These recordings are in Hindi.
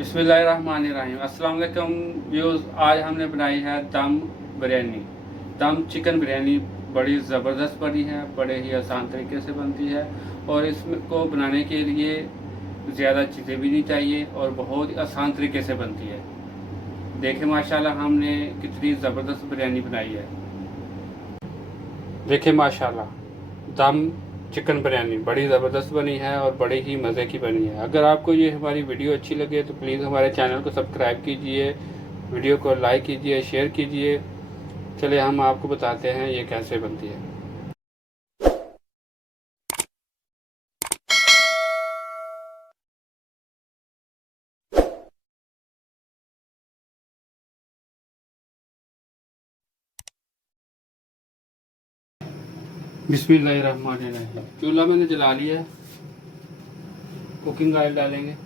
बिस्मिल्लाहिर्रहमानिर्रहीम। अस्सलाम वालेकुम व्यूज़। आज हमने बनाई है दम बिरयानी, दम चिकन बिरयानी। बड़ी ज़बरदस्त बनी है, बड़े ही आसान तरीके से बनती है और इसको बनाने के लिए ज़्यादा चीज़ें भी नहीं चाहिए और बहुत ही आसान तरीके से बनती है। देखें माशाल्लाह हमने कितनी ज़बरदस्त बिरयानी बनाई है। देखें माशाल्लाह दम चिकन बिरयानी बड़ी ज़बरदस्त बनी है और बड़ी ही मज़े की बनी है। अगर आपको ये हमारी वीडियो अच्छी लगे तो प्लीज़ हमारे चैनल को सब्सक्राइब कीजिए, वीडियो को लाइक कीजिए, शेयर कीजिए। चलिए हम आपको बताते हैं ये कैसे बनती है। बिस्मिल्लाहिर्रहमानिर्रहीम। चूल्हा मैंने जला लिया है, कुकिंग ऑयल डालेंगे।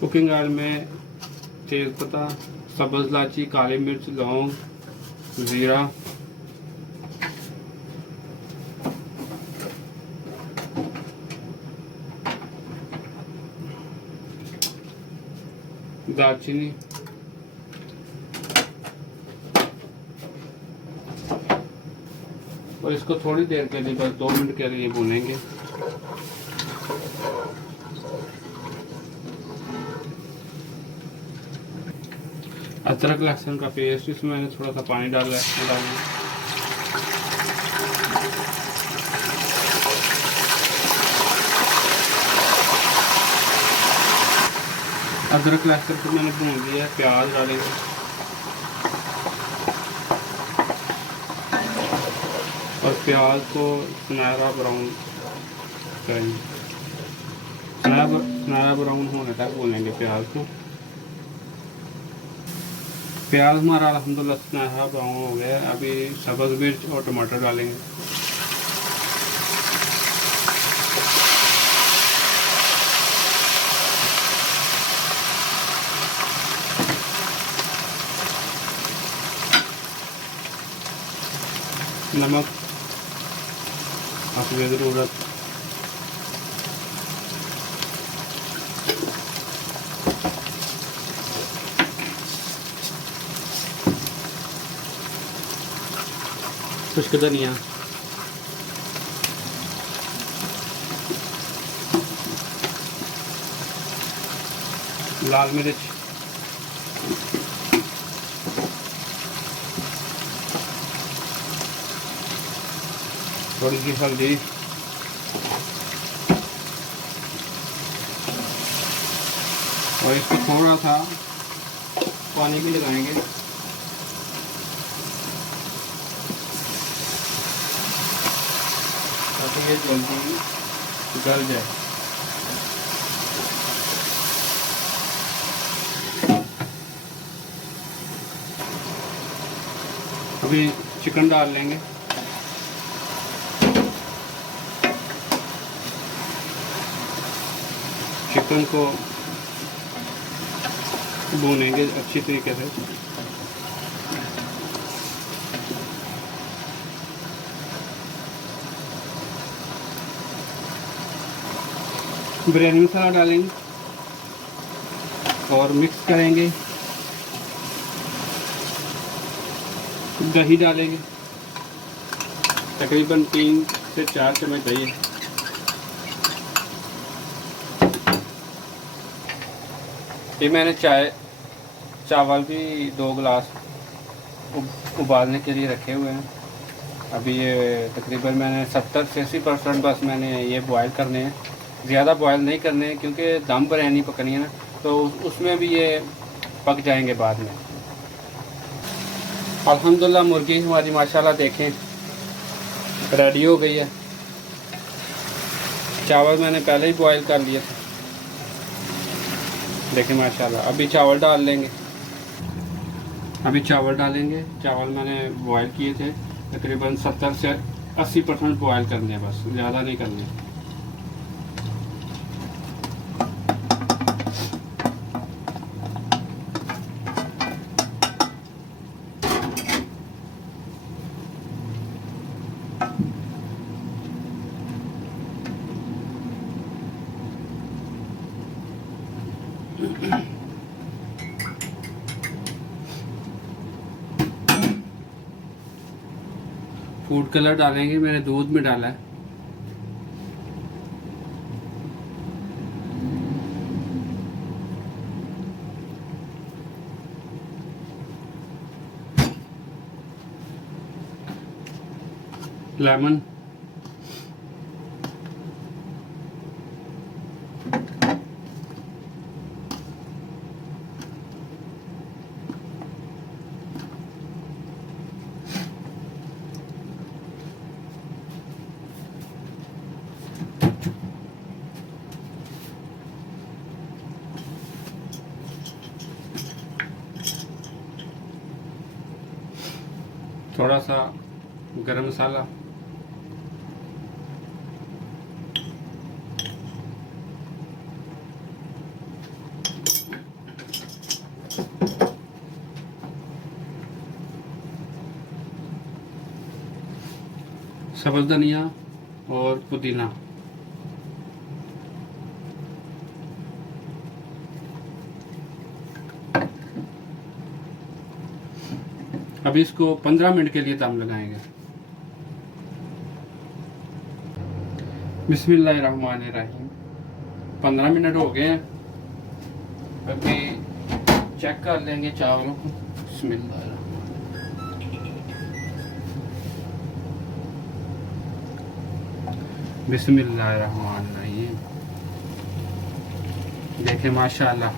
कुकिंग ऑयल में तेज़पत्ता, सब्ज़ इलायची, काली मिर्च, लौंग, ज़ीरा, दालचीनी, और इसको थोड़ी देर के लिए, बस 2 मिनट के लिए भूनेंगे। अदरक लहसुन का पेस्ट, इसमें मैंने थोड़ा सा पानी डाला है। अदरक लहसुन को मैंने भून लिया है। प्याज डालेंगे, और प्याज को सुनहरा ब्राउन करेंगे। सुनहरा ब्राउन होने तक भूनेंगे प्याज को। प्याज हमारा अल्हम्दुलिल्लाह सुनहरा ब्राउन हो गया। अभी सब्ज़ मिर्च और टमाटर डालेंगे। नमक अपनी ज़रूरत। खुश्क धनिया, लाल मिर्च, थोड़ी सी हल्दी, और इसको थोड़ा सा पानी भी लगाएंगे ताकि ये जल्दी गल जाए। अभी चिकन डाल लेंगे। चिकन को भूनेंगे अच्छी तरीके से। बिरयानी मसाला डालेंगे और मिक्स करेंगे। दही डालेंगे, तकरीबन 3 से 4 चम्मच दही। ये मैंने चावल भी 2 गिलास उबालने के लिए रखे हुए हैं। अभी ये तकरीबन मैंने 70 से 80% बस मैंने ये बॉयल करने हैं, ज़्यादा बॉयल नहीं करने हैं क्योंकि दम बिरयानी पकनी है ना, तो उसमें भी ये पक जाएंगे बाद में। अल्हम्दुलिल्लाह मुर्गी हमारी माशाल्लाह देखें रेडी हो गई है। चावल मैंने पहले ही बॉयल कर लिए थे, देखें माशाल्लाह। अभी चावल डाल लेंगे। चावल मैंने बॉयल किए थे, तकरीबन 70 से 80% बॉयल करने हैं, बस ज़्यादा नहीं करने। फूड कलर डालेंगे, मैंने दूध में डाला है। लेमन, थोड़ा सा गरम मसाला, सब्ज़ धनिया और पुदीना। अभी इसको 15 मिनट के लिए दम लगाएंगे। बिस्मिल्लाहिर्रहमानिर्रहीम। 15 मिनट हो गए हैं। अभी चेक कर लेंगे चावलों को। बिस्मिल्लाह। बिस्मिल्लाहिर्रहमानिर्रहीम। देखें माशाल्लाह,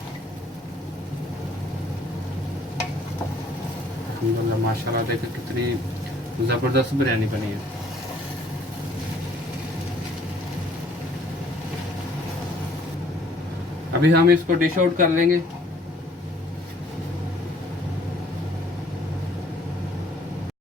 अल्हम्दुलिल्लाह माशाल्लाह, देखें कितनी ज़बरदस्त बिरयानी बनी है। अभी हम इसको डिश आउट कर लेंगे।